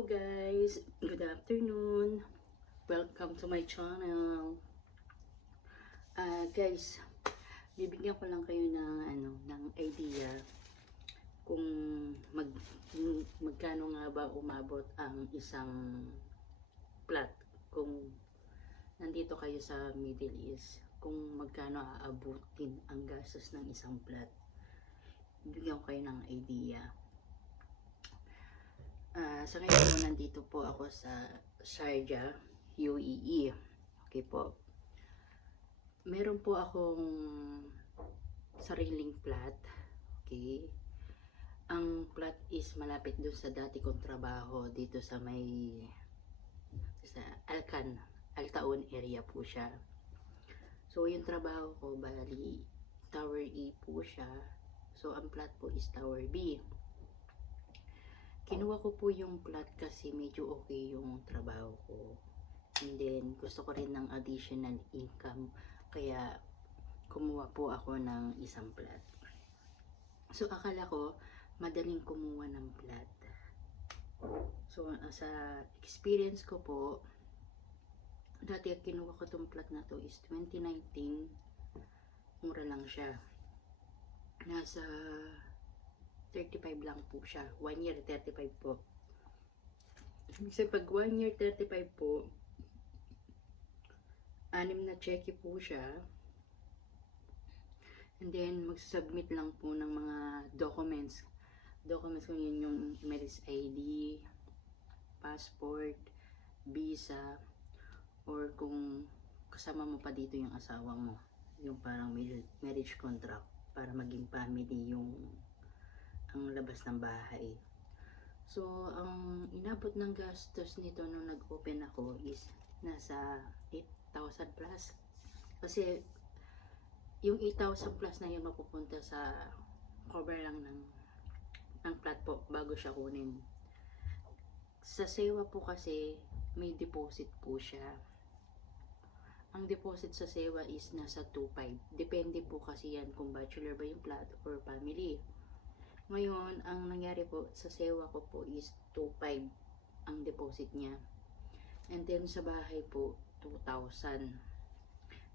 Hello guys, good afternoon. Welcome to my channel. Guys, bibigyan ko lang kayo ng idea kung magkano nga ba umabot ang isang plot kung nandito kayo sa Middle East, kung magkano aabutin ang gastos ng isang plot. Bibigyan ko kayo ng idea. Sa ngayon po, nandito po ako sa Sharjah, UAE. Okay po. Meron po akong sariling plot. Okay. Ang plot is malapit doon sa dati kong trabaho dito sa Al-Taun area po siya. So yung trabaho ko, bali Tower A po siya. So ang plot po is Tower B. Kinuha ko po yung plot kasi medyo okay yung trabaho ko. And then, gusto ko rin ng additional income. Kaya, kumuha po ako ng isang plot. So, akala ko, madaling kumuha ng plot. So, sa experience ko po, dati kinuha ko tong plot na to is 2019. Mura lang siya. Nasa 35 lang po siya. 1 year 35 po. Kasi pag 1 year 35 po, 6 na cheque po siya. And then magsasubmit lang po ng mga documents. Documents ko yun yung marriage ID, passport, visa, or kung kasama mo pa dito yung asawa mo, yung parang marriage contract para maging family yung ang labas ng bahay. So, ang inabot ng gastos nito nung nag-open ako is nasa 8,000 plus. Kasi, yung 8,000 plus na yun mapupunta sa cover lang ng plot po bago siya kunin. Sa sewa po kasi, may deposit po siya. Ang deposit sa sewa is nasa 2,500. Depende po kasi yan kung bachelor ba yung plot or family. Ngayon, ang nangyari po sa sewa ko po is 2,500 ang deposit niya. And then sa bahay po, 2,000.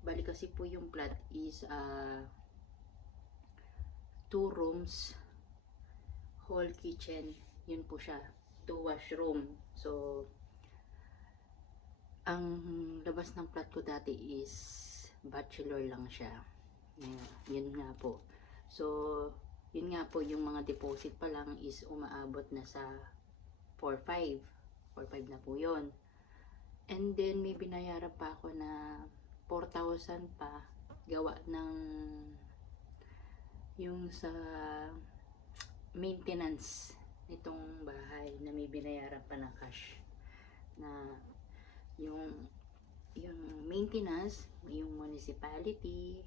Bali kasi po yung plot is 2 rooms, hall, kitchen. Yun po siya. 2 washroom. So, ang labas ng plot ko dati is bachelor lang siya. Yun nga po. So, yun nga po, yung mga deposit pa lang is umaabot na sa 4,500. 4,500 na po yun. And then, may binayaran pa ako na 4,000 pa gawa ng yung sa maintenance nitong bahay na may binayaran pa na cash na yung maintenance, yung municipality,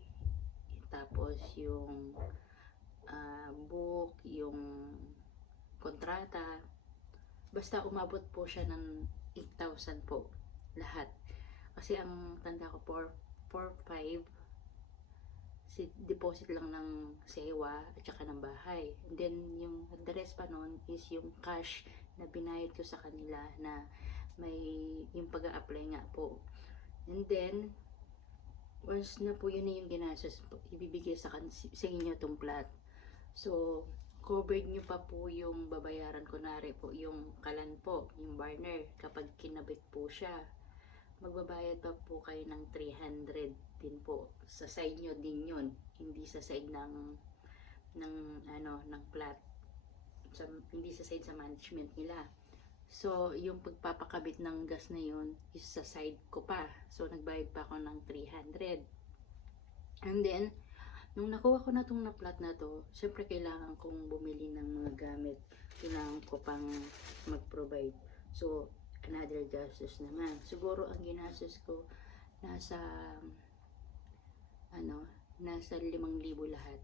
tapos yung book, yung kontrata, basta umabot po siya ng 8,000 po lahat. Kasi ang tanda ko 4,500 si deposit lang ng sewa at saka ng bahay. And then yung the rest pa nun is yung cash na binayad ko sa kanila na may yung pag-a-apply nga po. And then once na po yun na yung ginastos, ibibigay sa inyo tong plot. So, covered nyo pa po yung babayaran, kunwari po yung kalan po, yung burner, kapag kinabit po siya, magbabayad pa po kayo ng 300 din po. Sa side nyo din yun, hindi sa side ng plot. Hindi sa side sa management nila. So, yung pagpapakabit ng gas na yun is sa side ko pa. So, nagbayad pa ako ng 300. And then, nung nakuha ko na itong na-plot na to, syempre kailangan kong bumili ng mga gamit. Kailangan ko pang mag-provide. So, another gastos naman. Siguro ang ginastos ko nasa 5,000 lahat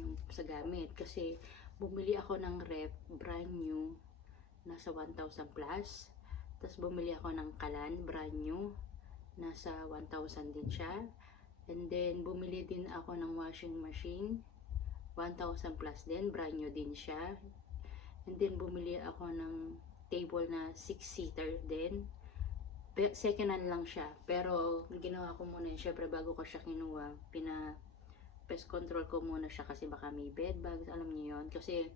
yung sa gamit. Kasi bumili ako ng ref, brand new, nasa 1,000 plus. Tapos bumili ako ng kalan, brand new, nasa 1,000 din siya. And then, bumili din ako ng washing machine. 1,000 plus din. Brand new din siya. And then, bumili ako ng table na 6-seater din. Second hand lang siya. Pero ginawa ko muna yun, syempre bago ko siya kinuha, pest control ko muna siya kasi baka may bed bugs, alam niyo yun. Kasi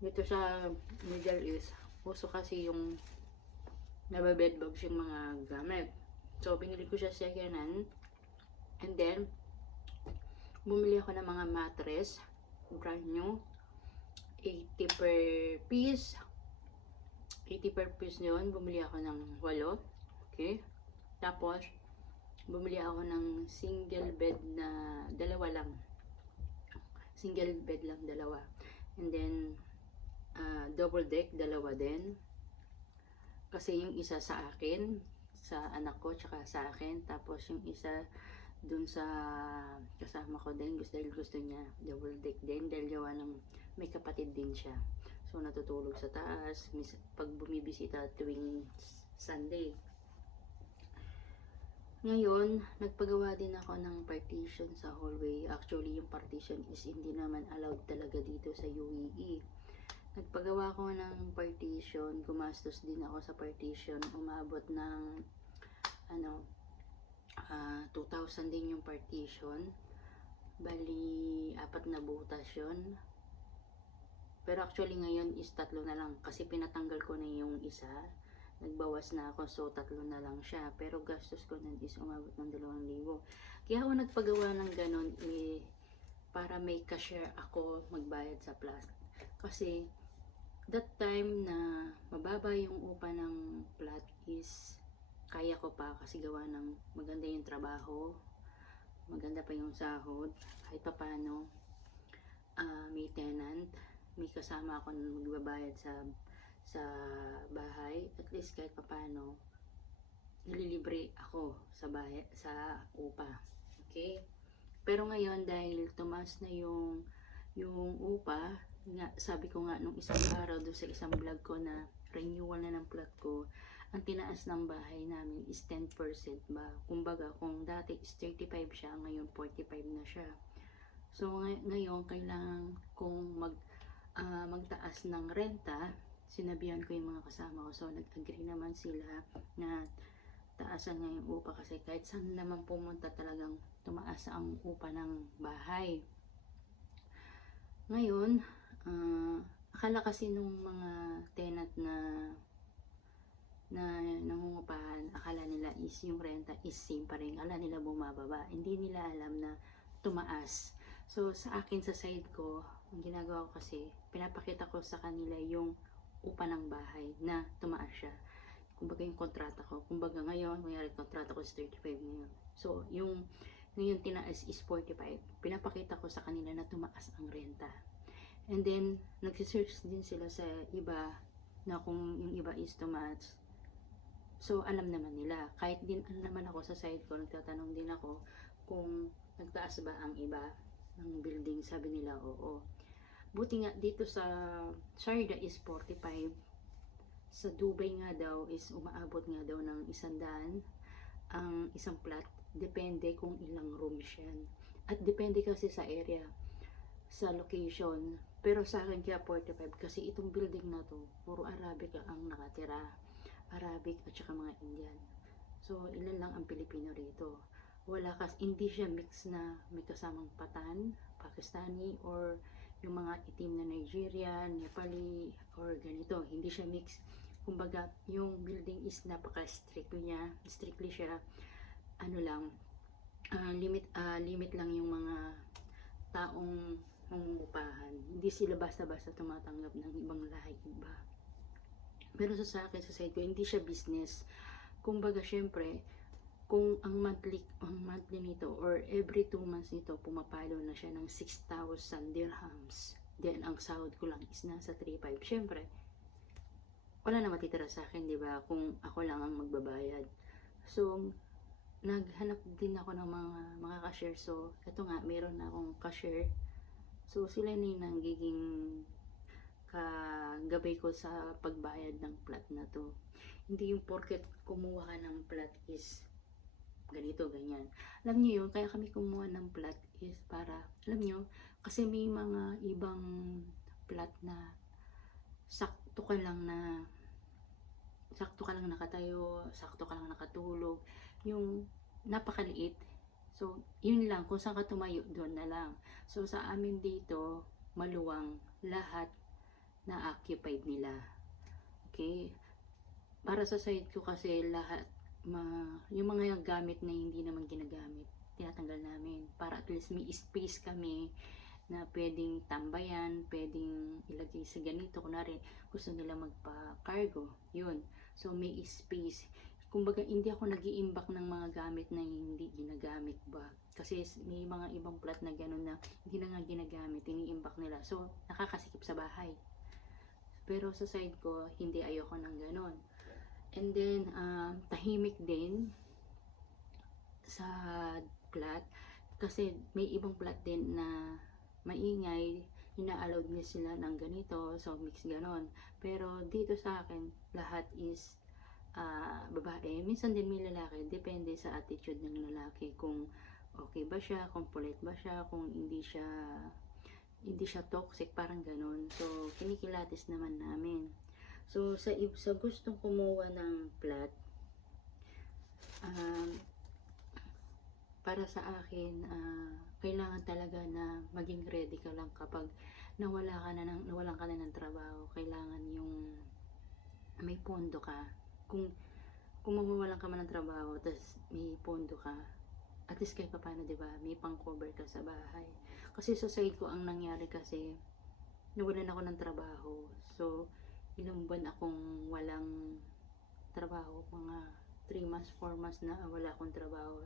dito sa Middle East, uso kasi yung nababed bugs yung mga gamit. So, binili ko siya second hand. And then, bumili ako ng mga mattress, brand new, 80 per piece. 80 per piece yun, bumili ako ng 8. Okay? Tapos, bumili ako ng single bed na dalawa lang. Single bed lang, dalawa. And then, double deck, dalawa din. Kasi yung isa sa akin, sa anak ko, tsaka sa akin. Tapos yung isa dun sa kasama ko din, gusto niya double deck din. Dahil gawa ng may kapatid din siya. So, natutulog sa taas. Pag bumibisita tuwing Sunday. Ngayon, nagpagawa din ako ng partition sa hallway. Actually, yung partition is hindi naman allowed talaga dito sa UAE. Nagpagawa ko ng partition, gumastos din ako sa partition. Umabot ng 2,000 din yung partition. Bali, 4 na butas yun. Pero actually ngayon is 3 na lang kasi pinatanggal ko na yung isa. Nagbawas na ako, so 3 na lang siya. Pero gastos ko nun is umabot ng 2,000. Kaya ako nagpagawa ng ganon para may cashier ako magbayad sa plus. Kasi that time na mababa yung upa ng flat is kaya ko pa kasi gawa ng maganda yung trabaho, maganda pa yung sahod, kahit pa paano may tenant, may kasama ako na magbabayad sa bahay, at least kahit paano nililibre ako sa bahay, sa upa. Okay? Pero ngayon dahil tumaas na yung upa, nga, sabi ko nga nung isang araw doon sa isang vlog ko na renewal na ng plot ko, ang tinaas ng bahay namin is 10% ba. Kumbaga kung dati is 35 siya, ngayon 45 na siya. So ngayon kailangan kong magtaas ng renta. Sinabihan ko yung mga kasama ko, so nag-agree naman sila na taasan nga yung upa kasi kahit saan naman pumunta talagang tumaas ang upa ng bahay. Ngayon, akala kasi nung mga tenant na nangungupahan, akala nila is yung renta is same pa rin, akala nila bumababa, hindi nila alam na tumaas. So sa akin, sa side ko, ang ginagawa ko kasi, pinapakita ko sa kanila yung upa ng bahay na tumaas siya. Kumbaga yung kontrata ko, kumbaga ngayon, mayroon kontrata ko is 35 ngayon. So yung ngayon tinaas is 45. Pinapakita ko sa kanila na tumaas ang renta. And then nagsisearch din sila sa iba na kung yung iba is tumaas. So alam naman nila. Kahit din naman ako sa side ko, nagtatanong din ako kung nagtaas ba ang iba ng building. Sabi nila oo. Buti nga dito sa Sharjah is 45. Sa Dubai nga daw is umaabot nga daw ng 100 ang isang flat. Depende kung ilang rooms yan. At depende kasi sa area, sa location. Pero sa akin kaya 45 kasi itong building na to, puro Arabic ang nakatira. Arabic at saka mga Indian. So ilan lang ang Pilipino rito. Wala hindi siya mix na may kasamang Patan, Pakistani, or yung mga itim na Nigerian, Nepali, or ganito. Hindi siya mix. Kumbaga, yung building is napaka-strictly siya. Ano lang, limit lang yung mga taong nangungupahan. Hindi sila basta-basta tumatanggap ng ibang lahi iba. Pero sa akin, sa side ko, hindi siya business. Kumbaga, syempre, kung ang monthly nito or every 2 months nito pumapalo na siya ng 6,000 dirhams, then ang sahod ko lang is nasa 3,500. Syempre, wala na matitira sa akin, di ba? Kung ako lang ang magbabayad. So, naghanap din ako ng mga cashier. So, eto nga, meron na akong cashier. So, sila na yung nagiging kagabay ko sa pagbayad ng plat na to. Hindi yung porket kumuha ka ng plat is ganito, ganyan. Alam niyo yun, kaya kami kumuha ng plat is para, alam niyo, kasi may mga ibang plat na sakto ka lang na sakto ka lang nakatayo, sakto ka lang nakatulog, yung napakaliit. So, yun lang, kung saan ka tumayo, doon na lang. So, sa amin dito, maluwang, lahat na occupied nila. Okay? Para sa side ko kasi lahat, yung mga gamit na hindi naman ginagamit, tinatanggal namin. Para at least may space kami na pwedeng tambayan, pwedeng ilagay sa ganito. Kunwari, gusto nila magpa-cargo. Yun. So, may space. Kumbaga, hindi ako nag-iimbak ng mga gamit na hindi ginagamit ba. Kasi may mga ibang plat na gano'n na hindi na nga ginagamit, iniimbak nila. So, nakakasikip sa bahay. Pero sa side ko, hindi, ayoko ng gano'n. And then, tahimik din sa plat. Kasi may ibang plat din na maingay, ina-allowed niya sila ng ganito, so mix ganon. Pero dito sa akin, lahat is babae. Minsan din may lalaki, depende sa attitude ng lalaki. Kung okay ba siya, kung polite ba siya, kung hindi siya toxic, parang ganon. So, kinikilatis naman namin. So, sa gustong kumuha ng plat, para sa akin, kailangan talaga na maging ready ka lang kapag nawalan ka na ng trabaho. Kailangan yung may pondo ka. Kung mawawalan ka man ng trabaho, tapos may pondo ka, at least kahit pa paano, diba, may pang-cover ka sa bahay. Kasi sa side ko, ang nangyari kasi, nawalan ako ng trabaho. So, ilang buwan akong walang trabaho, mga 3 months, 4 months na wala akong trabaho.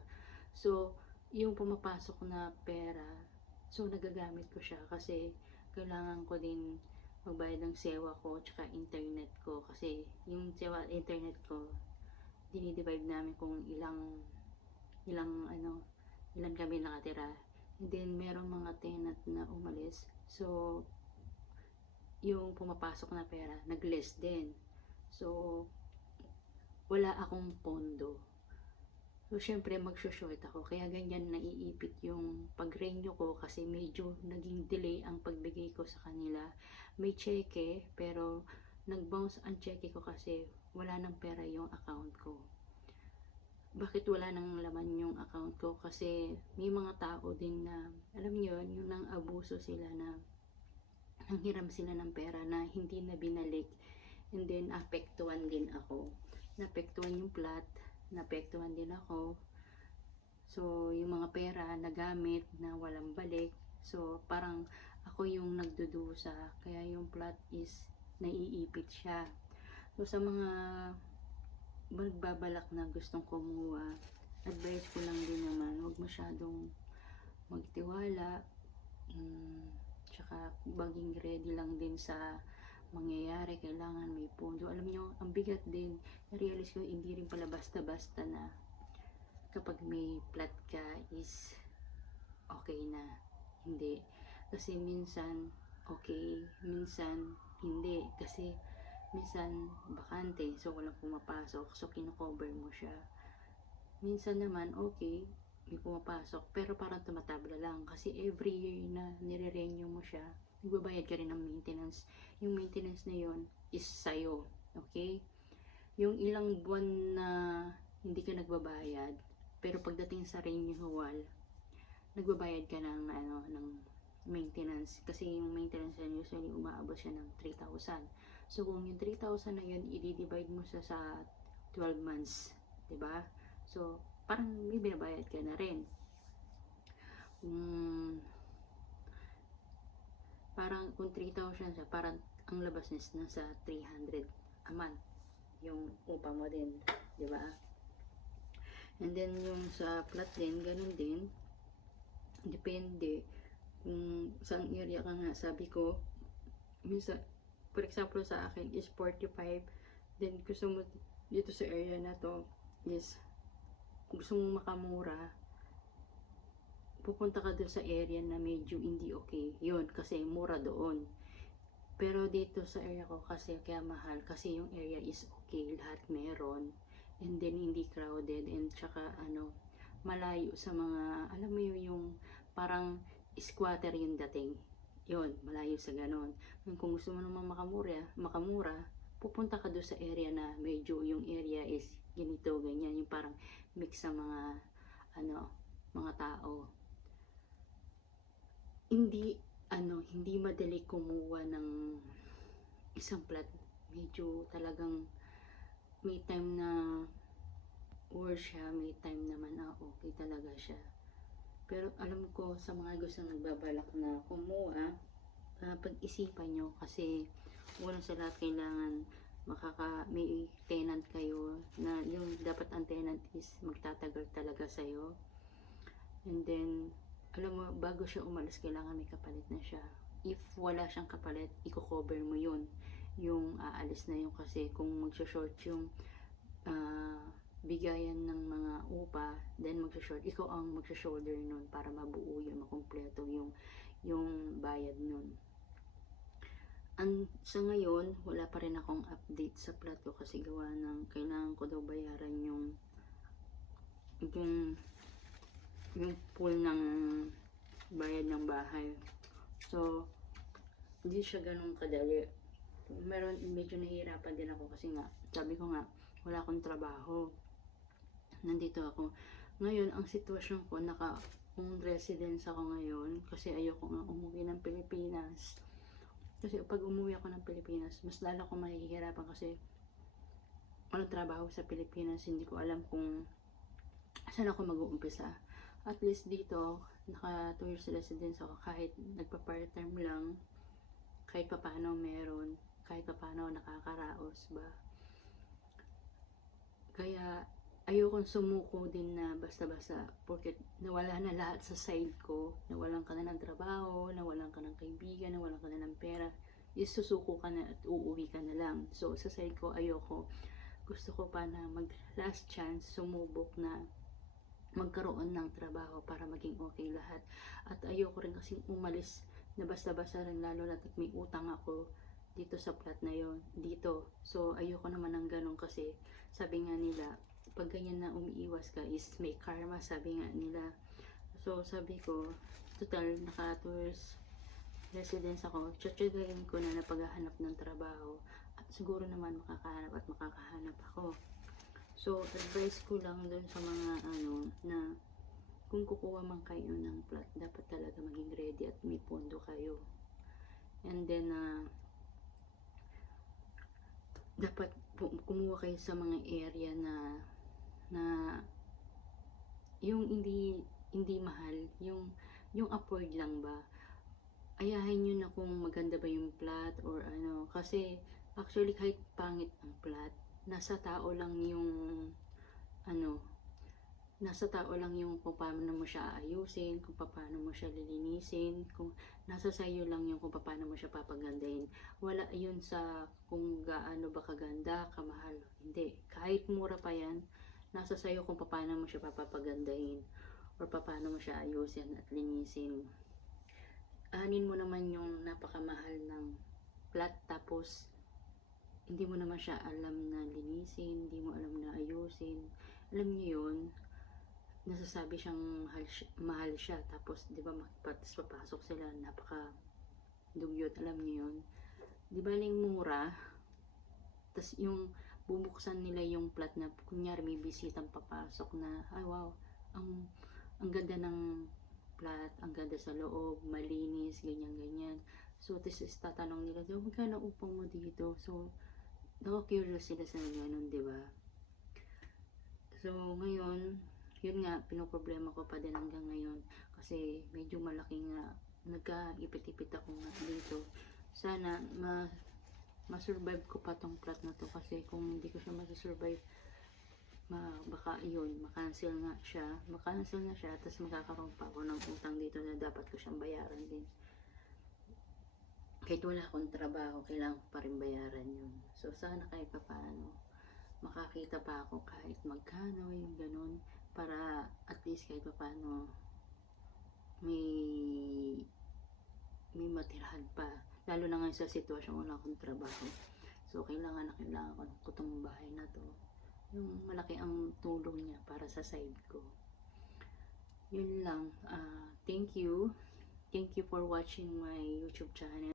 So, yung pumapasok na pera, so nagagamit ko siya kasi kailangan ko din magbayad ng sewa ko tsaka internet ko, kasi yung sewa internet ko dinidivide namin kung ilan kami nakatira, and then merong mga tenant na umalis, so yung pumapasok na pera nag-less din, so wala akong pondo. So, syempre, mag-short ako. Kaya ganyan naiipit yung pag-renew ko kasi medyo naging delay ang pagbigay ko sa kanila. May cheque, pero nag-bounce ang cheque ko kasi wala nang pera yung account ko. Bakit wala nang laman yung account ko? Kasi may mga tao din na, alam niyo, yung nang abuso sila na nanghiram sila ng pera na hindi na binalik, and then apektuhan din ako. Napektuhan yung plat, napektuhan din ako. So, yung mga pera nagamit na walang balik. So, parang ako yung nagdudusa. Kaya yung plot is naiipit siya. So, sa mga magbabalak na gustong kumuha, advice ko lang din naman, huwag masyadong magtiwala. Tsaka, maging ready lang din sa mangyayari. Kailangan may pondo. Alam nyo, ang bigat din. Na-realize ko, hindi rin pala basta-basta na kapag may plat ka is okay na. Hindi. Kasi minsan okay, minsan hindi. Kasi minsan bakante, so walang pumapasok, so kino-cover mo siya. Minsan naman okay, may pumapasok, pero parang tumatabla lang. Kasi every year na nire-renew mo siya, nagbabayad ka rin ng maintenance. Yung maintenance na yon is sa'yo. Okay? Yung ilang buwan na hindi ka nagbabayad, pero pagdating sa renewal, nagbabayad ka ng maintenance, kasi yung maintenance yan usually umaabot siya ng 3,000. So kung yung 3,000 na yun i-divide mo sa 12 months, 'di ba? So parang may binabayad ka na rin. Parang kung 3,000 siya, parang ang labas niya nasa 300 a month yung upa mo din, 'di ba? And then yung sa plat din, ganun din. Depende kung saan area ka nga. Sabi ko, minsan, for example sa akin is 45. Then gusto mo dito sa area na to is gusto mo makamura, pupunta ka dun sa area na medyo hindi okay. Yun, kasi mura doon. Pero dito sa area ko kasi kaya mahal, kasi yung area is okay, lahat meron. And then hindi crowded, and tsaka malayo sa mga, alam mo yung parang squatter yung dating. Yun, malayo sa ganon. Kung gusto mo naman makamura, pupunta ka doon sa area na medyo yung area is ganito, ganyan, yung parang mix sa mga mga tao. Hindi madali kumuha ng isang plot. Medyo talagang may time na worse siya, may time naman na okay talaga siya. Pero alam ko sa mga gusto nagbabalak na kumuha, pag-isipan nyo kasi unang sa lahat kailangan may tenant kayo na yung dapat ang tenant is magtatagal talaga sa'yo. And then, alam mo, bago siya umalis, kailangan may kapalit na siya. If wala siyang kapalit, i-cover mo yun. Yung aalis na yun kasi kung magsha-short yung bigayan ng mga upa, then magsha-short, ikaw ang magsha-shoulder nun para mabuo yun, makumpleto yung bayad nun. Sa ngayon, wala pa rin akong update sa plot ko kasi gawa ng kailangan ko daw bayaran yung pool ng bayad ng bahay. So, hindi siya ganun kadali. Medyo nahihirapan din ako kasi nga, sabi ko nga, wala akong trabaho. Nandito ako. Ngayon, ang sitwasyon ko, kung residence ako ngayon, kasi ayoko nga umuwi ng Pilipinas. Kasi pag umuwi ako ng Pilipinas, mas lalo akong mahihirapan kasi walang trabaho sa Pilipinas. Hindi ko alam kung saan ako mag-uumpisa. At least dito, naka 2 years residence ako, kahit nagpa-part-time lang, kahit papaano meron, kahit papaano nakakaraos ba. Kaya ayokong sumuko din na basta-basta porket nawala na lahat sa side ko, nawalan ka na ng trabaho, nawalan ka ng kaibigan, nawalan ka na ng pera, susuko ka na at uuwi ka na lang. So sa side ko, ayoko. Gusto ko pa na mag last chance, sumubok na magkaroon ng trabaho para maging okay lahat. At ayoko rin kasing umalis na basta-basta rin, lalo na may utang ako dito sa plot na yon dito. So ayoko naman ng ganun kasi sabi nga nila, pag ganyan na umiiwas ka is may karma, sabi nga nila. So sabi ko, total naka 2 years residence ako, tsatsagayin ko na napaghahanap ng trabaho at siguro naman makakahanap ako. So advice ko lang dun sa mga na kung kukuha man kayo ng plot, dapat talaga maging ready at may pondo kayo. And then dapat kumuha kayo sa mga area na yung hindi mahal, yung afford lang ba. Ayahin nyo na kung maganda ba yung plot or kasi actually kahit pangit ang plot, nasa tao lang yung kung paano mo siya ayusin, kung paano mo siya lilinisin, kung nasa sayo lang yung kung paano mo siya papagandahin. Wala yun sa kung gaano ba kaganda, kamahal. Hindi. Kahit mura pa yan, nasa sayo kung paano mo siya papagandahin or paano mo siya ayusin at linisin. Anin mo naman yung napakamahal ng plot tapos hindi mo naman siya alam na linisin, hindi mo alam na ayusin. Alam niyo yun, nasasabi siyang mahal siya, tapos di ba papasok sila, napaka dugyot, alam niyo yun. Di ba yung mura, tapos yung bubuksan nila yung plot na kunyari may bisitang papasok na, ay wow, ang ganda ng plot, ang ganda sa loob, malinis, ganyan. So, tapos tatanong nila, so, magkano upang mo dito? So, curious sila sa ganun, di ba? So, ngayon, yun nga, pinoproblema ko pa din hanggang ngayon. Kasi, medyo malaki nga, nagkaipit-ipit ako nga dito. Sana, ma-survive ko pa tong plot na to. Kasi, kung hindi ko siya ma-survive, baka yun, makancel na siya, tapos magkakaroon pa ako ng utang dito na dapat ko siyang bayaran din. Kahit wala akong trabaho, kailangan ko pa rin bayaran yun. So sana kahit pa paano makakita pa ako kahit magkano yung ganun, para at least kahit pa paano may matirahan pa, lalo na ngayon sa sitwasyon wala akong trabaho. So kailangan ko itong bahay na to, yung malaki ang tulong niya para sa side ko. Yun lang. Thank you for watching my YouTube channel.